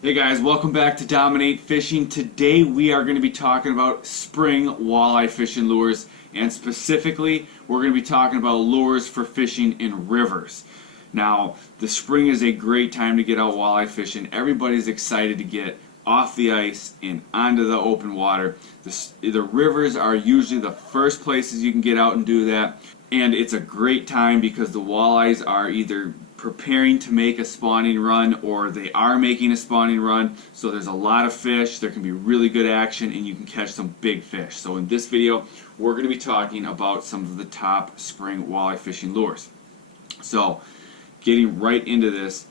Hey guys, welcome back to Dominate Fishing. Today we are going to be talking about spring walleye fishing lures, and specifically we're going to be talking about lures for fishing in rivers. Now, the spring is a great time to get out walleye fishing. Everybody's excited to get off the ice and onto the open water. The rivers are usually the first places you can get out and do that, and it's a great time because the walleyes are either preparing to make a spawning run or they are making a spawning run, so there's a lot of fish. There can be really good action and you can catch some big fish. So in this video we're going to be talking about some of the top spring walleye fishing lures. So getting right into this,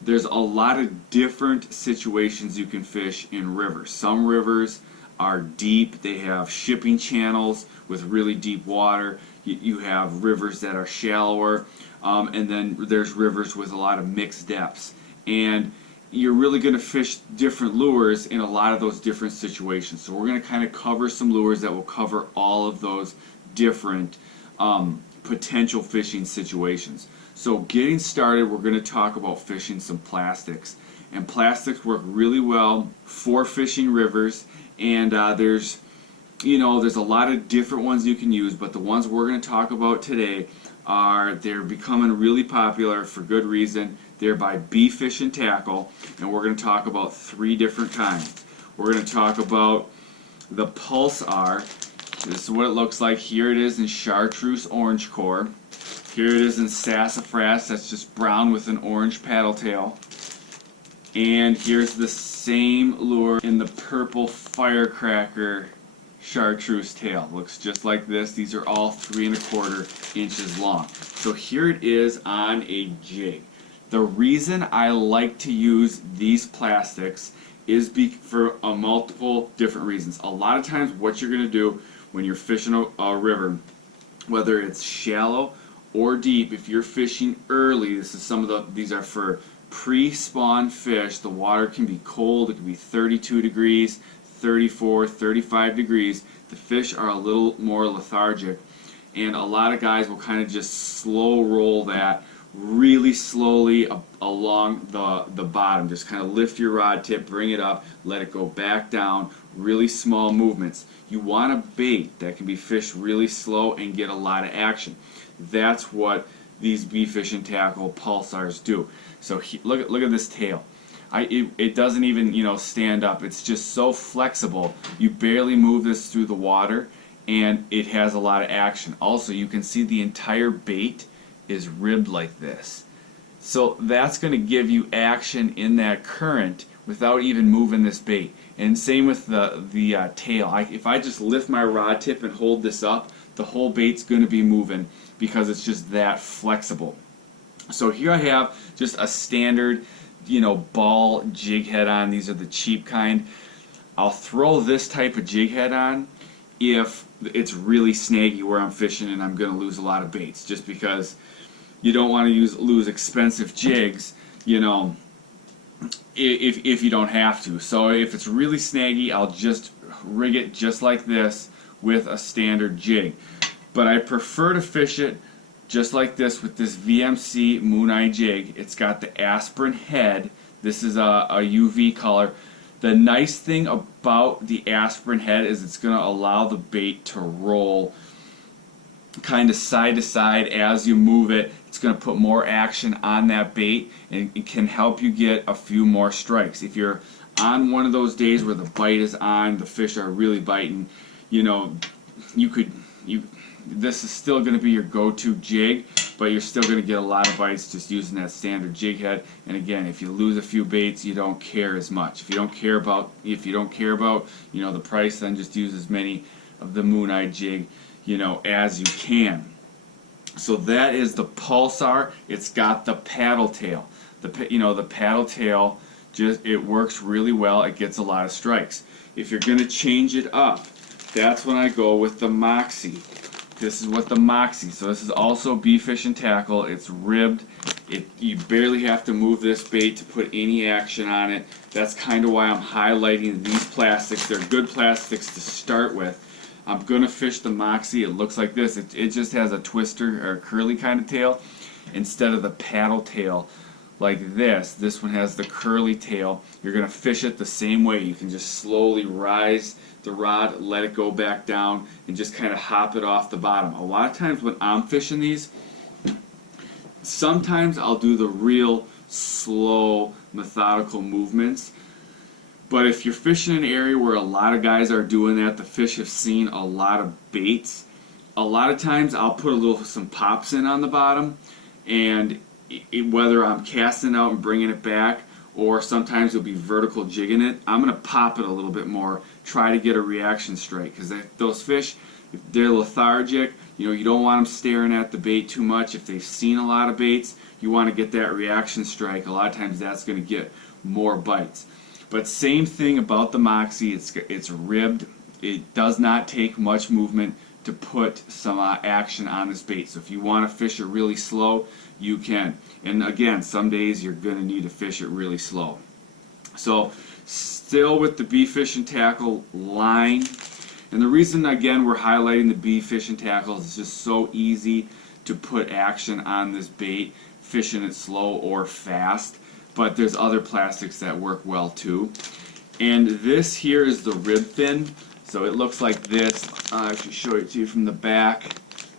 there's a lot of different situations you can fish in rivers. Some rivers are deep, they have shipping channels with really deep water. You have rivers that are shallower, and then there's rivers with a lot of mixed depths. And you're really going to fish different lures in a lot of those different situations. So we're going to kind of cover some lures that will cover all of those different potential fishing situations. So getting started, we're going to talk about fishing some plastics. And plastics work really well for fishing rivers, and there's a lot of different ones you can use, but the ones we're going to talk about today they're becoming really popular for good reason. They're by Fish and Tackle, and we're going to talk about three different kinds. We're going to talk about the Pulsar. This is what it looks like. Here it is in chartreuse orange core. Here it is in sassafras, that's just brown with an orange paddle tail. And here's the same lure in the purple firecracker chartreuse tail. Looks just like this. These are all 3 1/4 inches long. So here it is on a jig. The reason I like to use these plastics is for multiple different reasons. A lot of times what you're going to do when you're fishing a river, whether it's shallow or deep, if you're fishing early, these are for pre-spawn fish. The water can be cold, it can be 32 degrees, 34, 35 degrees. The fish are a little more lethargic, and a lot of guys will kind of just slow roll that really slowly along the bottom. Just kind of lift your rod tip, bring it up, let it go back down, really small movements. You want a bait that can be fished really slow and get a lot of action. That's what these Fish and Tackle Pulsars do. So look at this tail. It doesn't even stand up. It's just so flexible. You barely move this through the water, and it has a lot of action. Also, you can see the entire bait is ribbed like this. So that's going to give you action in that current without even moving this bait. And same with the tail. If I just lift my rod tip and hold this up, the whole bait's going to be moving because it's just that flexible. So here I have just a standard ball jig head on. These are the cheap kind. I'll throw this type of jig head on if it's really snaggy where I'm fishing and I'm going to lose a lot of baits, just because you don't want to lose expensive jigs if you don't have to. So if it's really snaggy, I'll just rig it just like this with a standard jig. But I prefer to fish it just like this with this VMC Moon Eye jig. It's got the aspirin head. This is a UV color. The nice thing about the aspirin head is it's going to allow the bait to roll kind of side to side as you move it. It's going to put more action on that bait, and it can help you get a few more strikes. If you're on one of those days where the bite is on, the fish are really biting, this is still going to be your go-to jig, but you're still going to get a lot of bites just using that standard jig head. And again, if you lose a few baits, you don't care as much. If you don't care about the price, then just use as many of the Moon Eye jig as you can. So that is the Pulsar. It's got the paddle tail. The paddle tail, it works really well. It gets a lot of strikes. If you're going to change it up, that's when I go with the Moxie. This is what the Moxie. So this is also Fish and Tackle. It's ribbed. You barely have to move this bait to put any action on it. That's kind of why I'm highlighting these plastics. They're good plastics to start with. I'm going to fish the Moxie. It looks like this. It just has a twister or a curly kind of tail instead of the paddle tail like this one has the curly tail, you're going to fish it the same way. You can just slowly rise the rod, let it go back down, and just kind of hop it off the bottom. A lot of times when I'm fishing these, sometimes I'll do the real slow, methodical movements. But if you're fishing an area where a lot of guys are doing that, the fish have seen a lot of baits, a lot of times I'll put some pops in on the bottom, and whether I'm casting out and bringing it back, or sometimes it'll be vertical jigging it, I'm going to pop it a little bit more, try to get a reaction strike, because those fish, if they're lethargic, you don't want them staring at the bait too much. If they've seen a lot of baits, you want to get that reaction strike. A lot of times that's going to get more bites. But same thing about the Moxie, it's ribbed. It does not take much movement to put some action on this bait. So if you want to fish it really slow, you can. And again, some days you're going to need to fish it really slow. So still with the Bee Fishing Tackle line, and the reason again we're highlighting the Bee Fishing Tackle is it's just so easy to put action on this bait, fishing it slow or fast. But there's other plastics that work well too. And this here is the Ribfin. So it looks like this. I can show it to you from the back.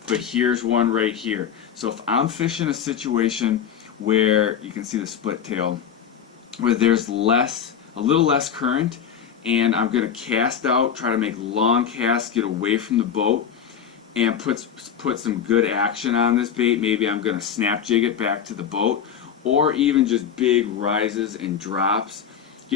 But here's one right here. So if I'm fishing a situation where you can see the split tail, where there's a little less current, and I'm going to cast out, try to make long casts, get away from the boat, and put some good action on this bait. Maybe I'm going to snap jig it back to the boat, or even just big rises and drops.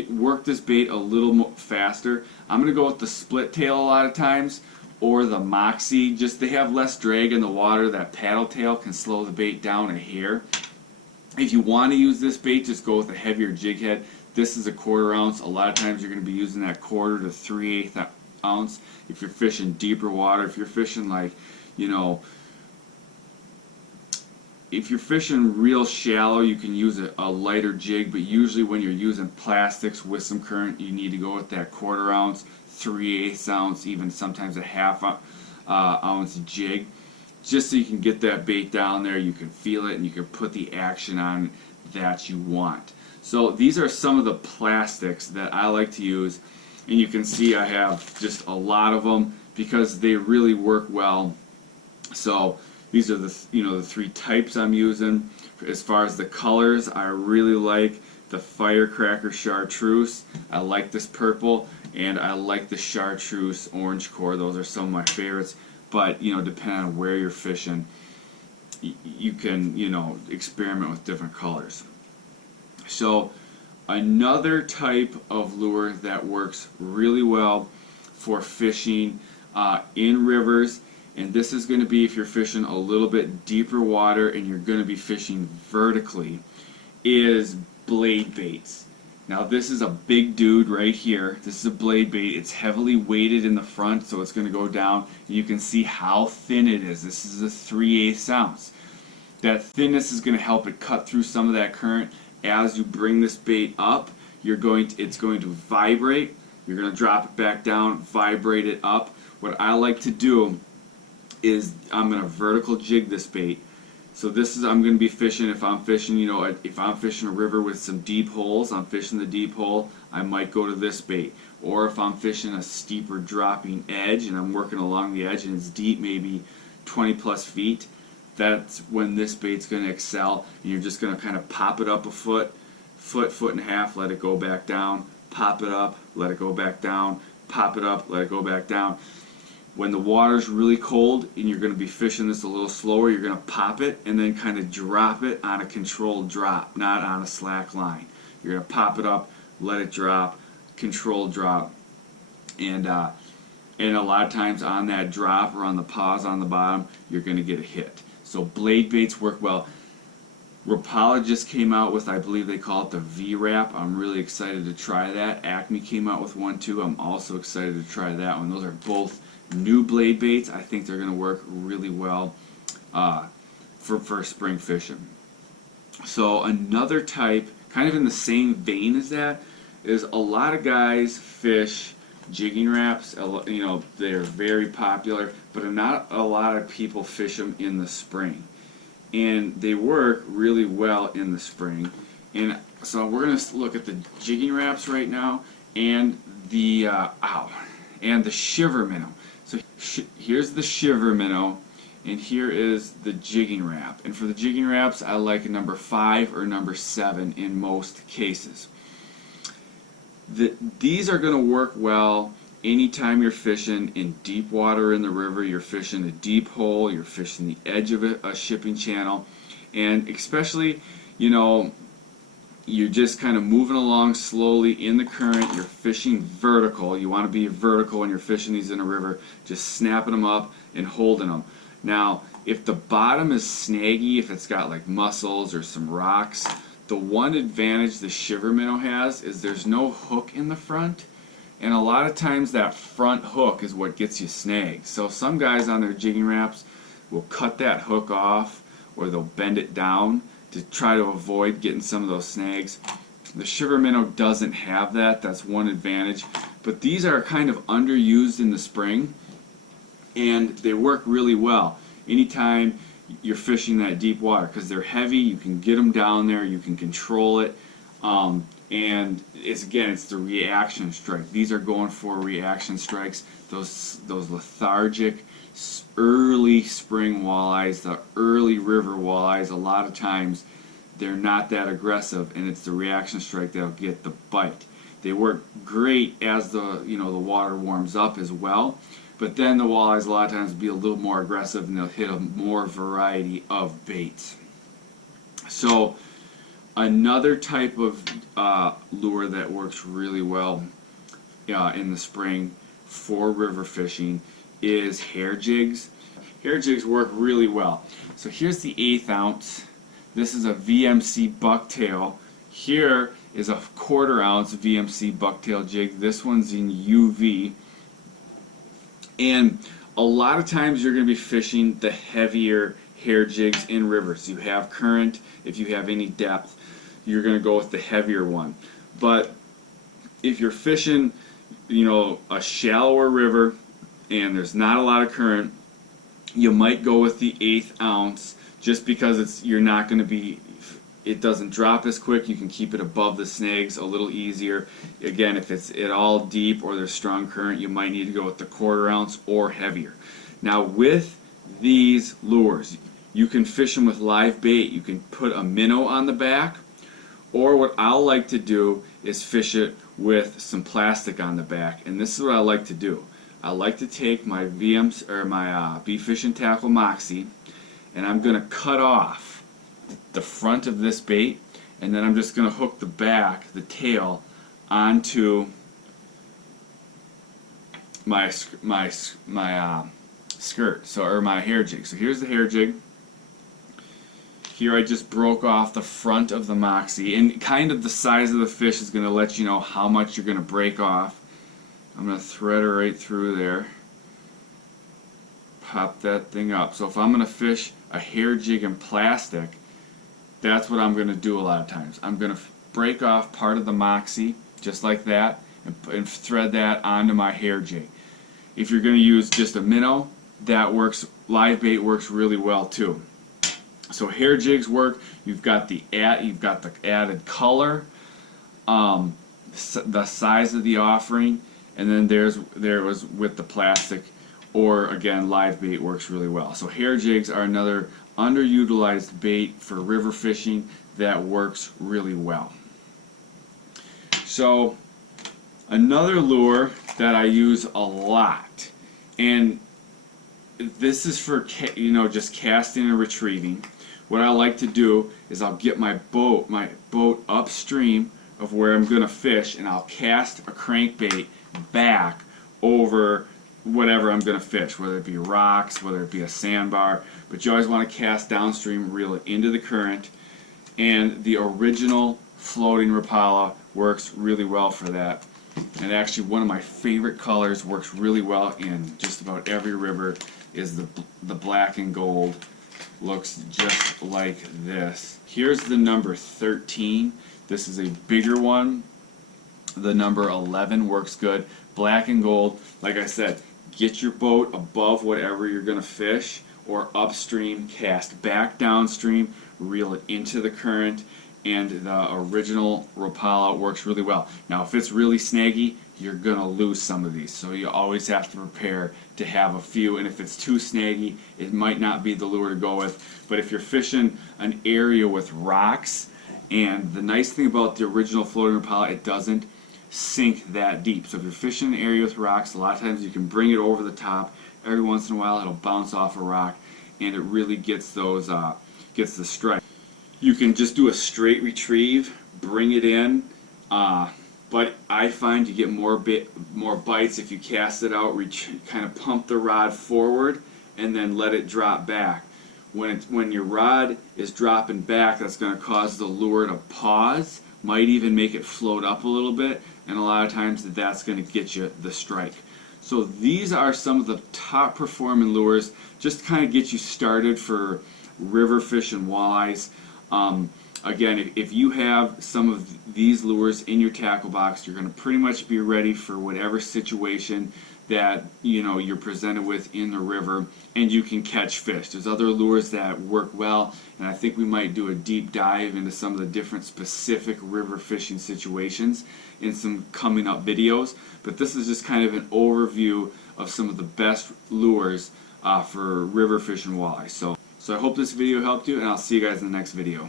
Work this bait a little faster. I'm going to go with the split tail a lot of times, or the Moxie. Just they have less drag in the water. That paddle tail can slow the bait down a hair. If you want to use this bait, just go with a heavier jig head. This is a 1/4 ounce. A lot of times you're going to be using that 1/4 to 3/8 ounce. If you're fishing deeper water, if you're fishing like, if you're fishing real shallow, you can use a lighter jig, but usually when you're using plastics with some current, you need to go with that 1/4 ounce, 3/8 ounce, even sometimes a 1/2 ounce jig, just so you can get that bait down there, you can feel it, and you can put the action on that you want. So these are some of the plastics that I like to use, and you can see I have just a lot of them because they really work well. So these are the the 3 types I'm using. As far as the colors, I really like the Firecracker Chartreuse. I like this purple, and I like the Chartreuse Orange Core. Those are some of my favorites. But depending on where you're fishing, you can experiment with different colors. So another type of lure that works really well for fishing in rivers, and this is going to be if you're fishing a little bit deeper water and you're going to be fishing vertically, is blade baits. Now this is a big dude right here. This is a blade bait. It's heavily weighted in the front, so it's going to go down. You can see how thin it is. This is a 3/8 ounce. That thinness is going to help it cut through some of that current. As you bring this bait up, it's going to vibrate. You're going to drop it back down, vibrate it up. What I like to do is I'm going to vertical jig this bait. So I'm going to be fishing, if I'm fishing, if I'm fishing a river with some deep holes, I'm fishing the deep hole, I might go to this bait. Or if I'm fishing a steeper dropping edge and I'm working along the edge and it's deep, maybe 20 plus feet, that's when this bait's going to excel, and you're just going to kind of pop it up a foot and a half, let it go back down, pop it up, let it go back down, pop it up, let it go back down. When the water's really cold and you're going to be fishing this a little slower, you're going to pop it and then kind of drop it on a controlled drop, not on a slack line. You're going to pop it up, let it drop, controlled drop, and a lot of times on that drop or on the pause on the bottom, you're going to get a hit. So blade baits work well. Rapala just came out with, I believe they call it the V-Wrap. I'm really excited to try that. Acme came out with one too. I'm also excited to try that one. Those are both new blade baits. I think they're going to work really well for spring fishing. So another type, kind of in the same vein as that, is a lot of guys fish jigging wraps. They're very popular, but not a lot of people fish them in the spring. And they work really well in the spring. And so we're going to look at the Jigging Wraps right now, and the and the shiver minnow. So here's the shiver minnow, and here is the Jigging Wrap. And for the Jigging Wraps, I like a number 5 or number 7 in most cases. These are going to work well anytime you're fishing in deep water in the river, you're fishing a deep hole, you're fishing the edge of a shipping channel, and especially, you know, you're just kind of moving along slowly in the current, you're fishing vertical. You want to be vertical when you're fishing these in a river, just snapping them up and holding them. Now, if the bottom is snaggy, if it's got like mussels or some rocks, the one advantage the shiver minnow has is there's no hook in the front, and a lot of times that front hook is what gets you snagged. So some guys on their Jigging Wraps will cut that hook off, or they'll bend it down to try to avoid getting some of those snags. The shiver minnow doesn't have that. That's one advantage. But these are kind of underused in the spring, and they work really well anytime you're fishing that deep water, because they're heavy. You can get them down there, you can control it, and it's the reaction strike. These are going for reaction strikes. Those lethargic early spring walleyes, the early river walleyes, a lot of times they're not that aggressive, and it's the reaction strike that'll get the bite. They work great as the water warms up as well, but then the walleyes a lot of times will be a little more aggressive, and they'll hit a more variety of baits. So another type of lure that works really well in the spring for river fishing is hair jigs. Hair jigs work really well. So here's the 1/8 ounce. This is a VMC bucktail. Here is a 1/4 ounce VMC bucktail jig. This one's in UV. And a lot of times you're going to be fishing the heavier hair jigs in rivers. You have current, if you have any depth, you're going to go with the heavier one. But if you're fishing, a shallower river and there's not a lot of current, you might go with the 1/8 ounce, just because it doesn't drop as quick. You can keep it above the snags a little easier. Again, if it's at all deep or there's strong current, you might need to go with the 1/4 ounce or heavier. Now with these lures, you can fish them with live bait. You can put a minnow on the back, or what I'll like to do is fish it with some plastic on the back. And this is what I like to do. I like to take my my Beef Fishing Tackle Moxie, and I'm going to cut off the front of this bait, and then I'm just going to hook the back, the tail, onto my skirt, or my hair jig. So here's the hair jig. Here I just broke off the front of the Moxie, and kind of the size of the fish is going to let you know how much you're going to break off. I'm going to thread her right through there. Pop that thing up. So if I'm going to fish a hair jig in plastic, that's what I'm going to do a lot of times. I'm going to break off part of the Moxie, just like that, and thread that onto my hair jig. If you're going to use just a minnow, that works. Live bait works really well too. So hair jigs work. You've got the added color, the size of the offering, and then there was with the plastic, or again live bait works really well. So hair jigs are another underutilized bait for river fishing that works really well. So another lure that I use a lot, and this is for just casting and retrieving. What I like to do is I'll get my boat upstream of where I'm going to fish, and I'll cast a crankbait back over whatever I'm going to fish, whether it be rocks, whether it be a sandbar, but you always want to cast downstream, reel it into the current, and the original floating Rapala works really well for that. And actually one of my favorite colors, works really well in just about every river, is the black and gold. Looks just like this. Here's the number 13. This is a bigger one. The number 11 works good. Black and gold, like I said, get your boat above whatever you're going to fish, or upstream, cast back downstream, reel it into the current, and the original Rapala works really well. Now if it's really snaggy, you're gonna lose some of these, so you always have to prepare to have a few, and if it's too snaggy, it might not be the lure to go with. But if you're fishing an area with rocks, and the nice thing about the original floating Rapala, it doesn't sink that deep. So if you're fishing an area with rocks, a lot of times you can bring it over the top. Every once in a while it'll bounce off a rock, and it really gets those gets the strike. You can just do a straight retrieve, bring it in, but I find you get more bites if you cast it out, kind of pump the rod forward, and then let it drop back. When your rod is dropping back, that's going to cause the lure to pause, might even make it float up a little bit, and a lot of times that's going to get you the strike. So these are some of the top performing lures, just to kind of get you started for river fish and walleyes. Again, if you have some of these lures in your tackle box, you're going to pretty much be ready for whatever situation that you're presented with in the river, and you can catch fish. There's other lures that work well, and I think we might do a deep dive into some of the different specific river fishing situations in some coming up videos. But this is just kind of an overview of some of the best lures for river fish and walleye. So I hope this video helped you, and I'll see you guys in the next video.